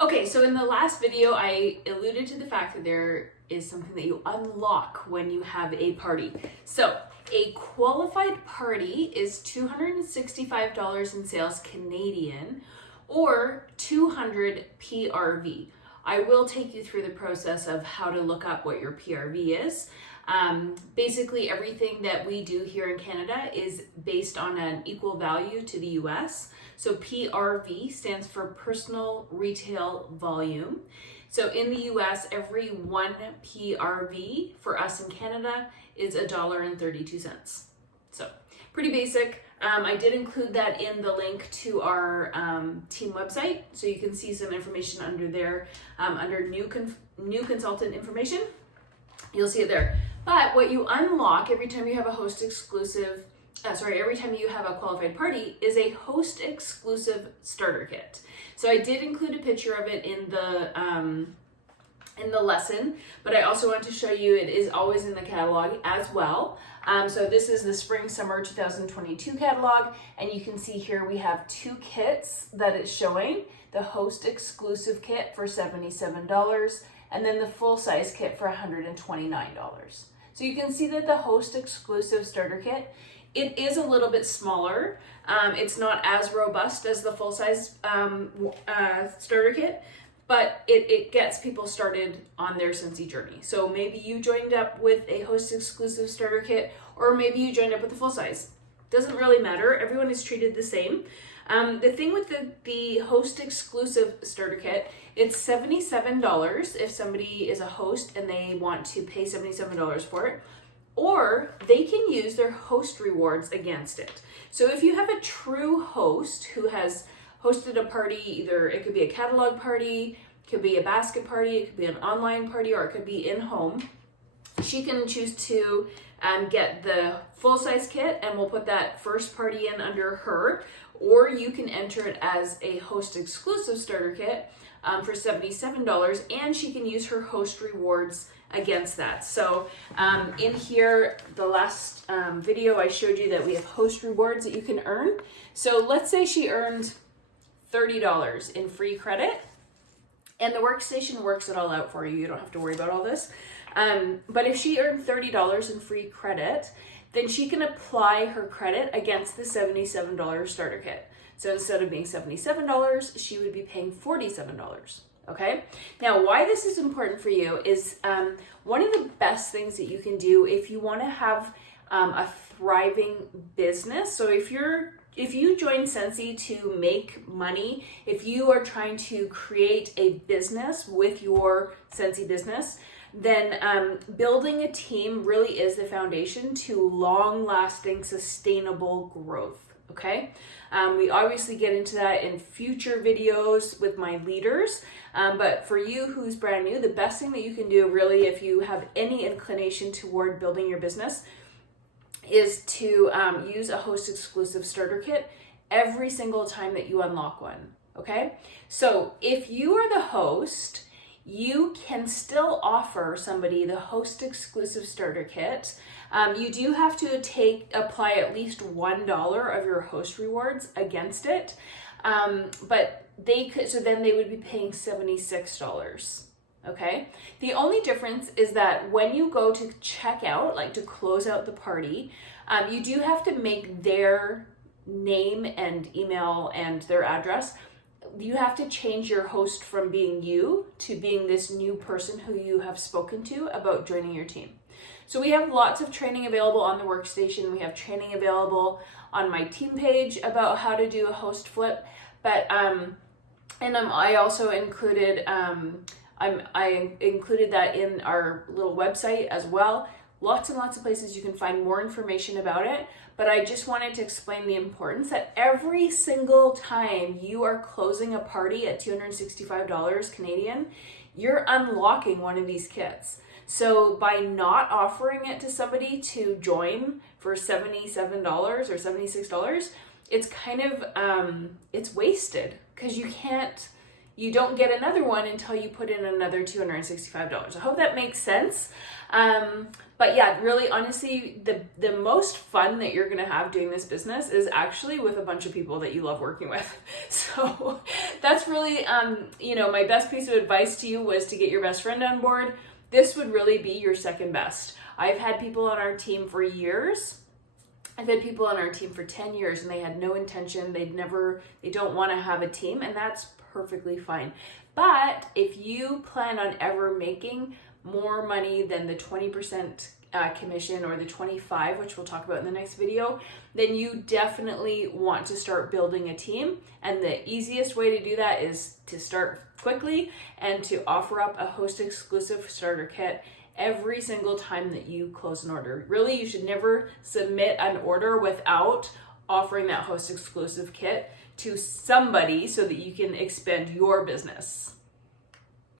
Okay, so in the last video, I alluded to the fact that there is something that you unlock when you have a party. So a qualified party is $265 in sales Canadian or 200 PRV. I will take you through the process of how to look up what your PRV is. Basically, everything that we do here in Canada is based on an equal value to the US. So PRV stands for personal retail volume. So in the US, every one PRV for us in Canada is $1.32. So pretty basic. I did include that in the link to our team website, so you can see some information under there, under new consultant information. You'll see it there. But what you unlock every time you have a host exclusive, every time you have a qualified party is a host exclusive starter kit. So I did include a picture of it in the lesson, but I also want to show you it is always in the catalog as well. So this is the spring summer 2022 catalog, and you can see here we have two kits that it's showing. The host exclusive kit for $77 and then the full size kit for $129. So you can see that the host exclusive starter kit, it is a little bit smaller. It's not as robust as the full size starter kit, but it gets people started on their Scentsy journey. So maybe you joined up with a host exclusive starter kit, or maybe you joined up with a full size. Doesn't really matter. Everyone is treated the same. The thing with the host exclusive starter kit, it's $77 if somebody is a host and they want to pay $77 for it, or they can use their host rewards against it. So if you have a true host who has hosted a party, either it could be a catalog party, it could be a basket party, it could be an online party, or it could be in home, she can choose to get the full size kit, and we'll put that first party in under her, or you can enter it as a host exclusive starter kit for $77, and she can use her host rewards against that. So in here, the last video I showed you that we have host rewards that you can earn. So let's say she earned $30 in free credit, and the workstation works it all out for you. You don't have to worry about all this. But if she earned $30 in free credit, then she can apply her credit against the $77 starter kit. So instead of being $77, she would be paying $47. Okay? Now, why this is important for you is one of the best things that you can do if you want to have a thriving business. So if you join Scentsy to make money, if you are trying to create a business with your Scentsy business, then building a team really is the foundation to long-lasting, sustainable growth. Okay, we obviously get into that in future videos with my leaders, but for you who's brand new, the best thing that you can do really if you have any inclination toward building your business is to use a host exclusive starter kit every single time that you unlock one. Okay, so if you are the host, you can still offer somebody the host exclusive starter kit. You do have to apply at least $1 of your host rewards against it, but then they would be paying $76. Okay. The only difference is that when you go to check out, like to close out the party, you do have to make their name and email and their address. You have to change your host from being you to being this new person who you have spoken to about joining your team. So we have lots of training available on the workstation. We have training available on my team page about how to do a host flip. But I also included I included that in our little website as well. Lots and lots of places you can find more information about it. But I just wanted to explain the importance that every single time you are closing a party at $265 Canadian, you're unlocking one of these kits. So by not offering it to somebody to join for $77 or $76, it's kind of, it's wasted because you can't you don't get another one until you put in another $265. I hope that makes sense. But yeah, really, honestly, the most fun that you're gonna have doing this business is actually with a bunch of people that you love working with. So that's really, my best piece of advice to you was to get your best friend on board. This would really be your second best. I've had people on our team for years. I've had people on our team for 10 years and they had no intention. They don't want to have a team, and that's perfectly fine. But if you plan on ever making more money than the 20% commission or the 25, which we'll talk about in the next video, then you definitely want to start building a team. And the easiest way to do that is to start quickly and to offer up a host exclusive starter kit every single time that you close an order. Really, you should never submit an order without offering that host exclusive kit to somebody so that you can expand your business.